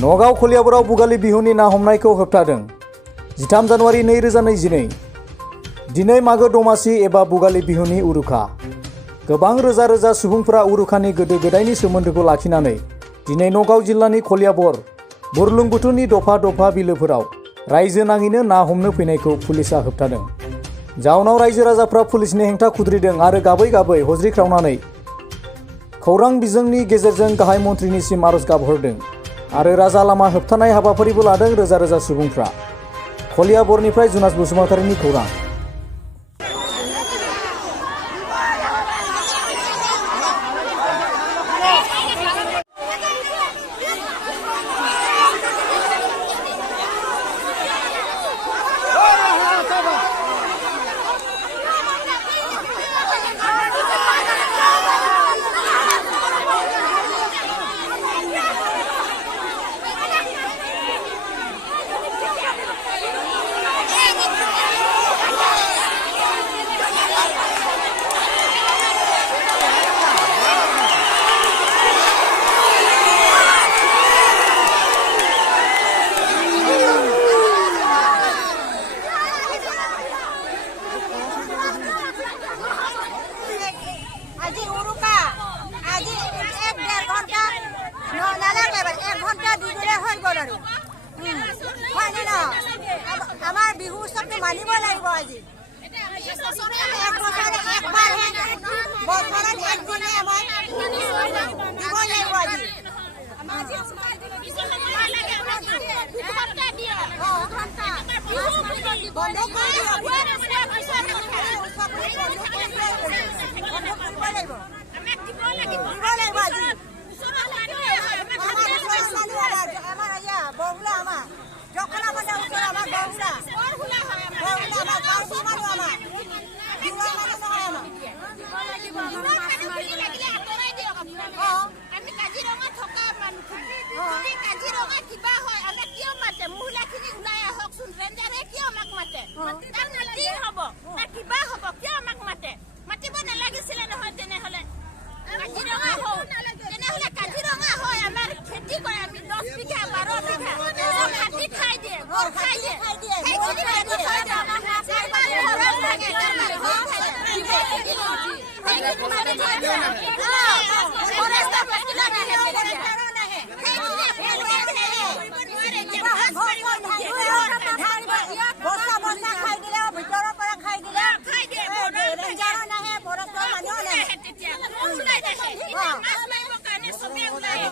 नगाव खलियाबराव बुगालि बिहुनि ना हमनायखौ होबथादों 13 जानुवारि 2022 दिनै मागो दमासि एबा बुगालि बिहुनि उरुखा गोबां रोजा रोजा सुबुंफोरा उरुखानि गोदो गोदायनि सोमोन्दोखौ लाखिनानै दिनै नगाव जिल्लानि खलियाबर बुरलुंबुथुरनि दफा दफा बिलोफोराव रायजो नाङैनो ना हमनो फैनायखौ पुलिसा होबथादों। जाउनाव रायजो राजाफ्रा पुलिसनि हेंथा खुद्रिदों आरो गाबै गाबै हज्रिख्रावनानै खौरां बिजोंनि गेजेरजों गाहाय मन्थ्रिनिसिम आरज गाबहरदों आरो राजा लामा होबथानाय हाबाफारिबो लादों रोजा रोजा सुबुंफ्रा। खलियाबरनिफ्राय जुनास बसुमतारिनि खौरां। আমার বিহু উৎসৱটো মানিব লাগিব আজি একবাৰ বছৰত একদিনে আমাৰ দিব লাগিব আজি বন্ধ কৰি বহুলা আমাৰ যখন আমাদেৰ উত্তৰ আমাৰ বহুলা বহুলা আমাৰ কাউকে মাৰো আমাৰ দিওয়া মাৰো নহয় আমাৰ আমি কাজিৰঙা থকা মানুহ যদি কাজিৰঙা কিবা হয় আমি কিয় মাতে মহিলাখিনি ওলাই আহকচোন ৰেঞ্জাৰে কিয় আমাক মাতে তাৰমানে কি হ'ব না কিবা হ'ব কিয় আমাক মাতে মাতিব নালাগিছিলে নহয় তেনেহ'লে কাজিৰঙা হওঁ তেনেহ'লে কাজিৰঙা হয় আমাৰ খেতি কৰে আমি 10 বিঘা 12 বিঘা হাতী খাই দিয়ে গৰু খাই দিয়ে